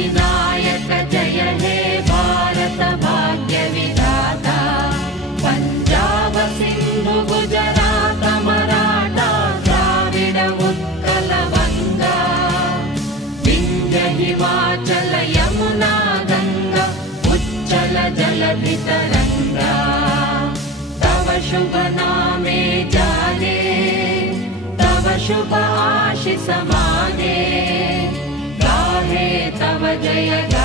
विनायक जय हे भारत भाग्य विधाता पंजाब सिंधु गुजरात मराठा द्राविड उत्कल बंगा विंध्य हिमाचल यमुना गंगा उच्चल जलधि तरंगा तव शुभ नामे जागे तव शुभ आशीष मागे गाहे तव जय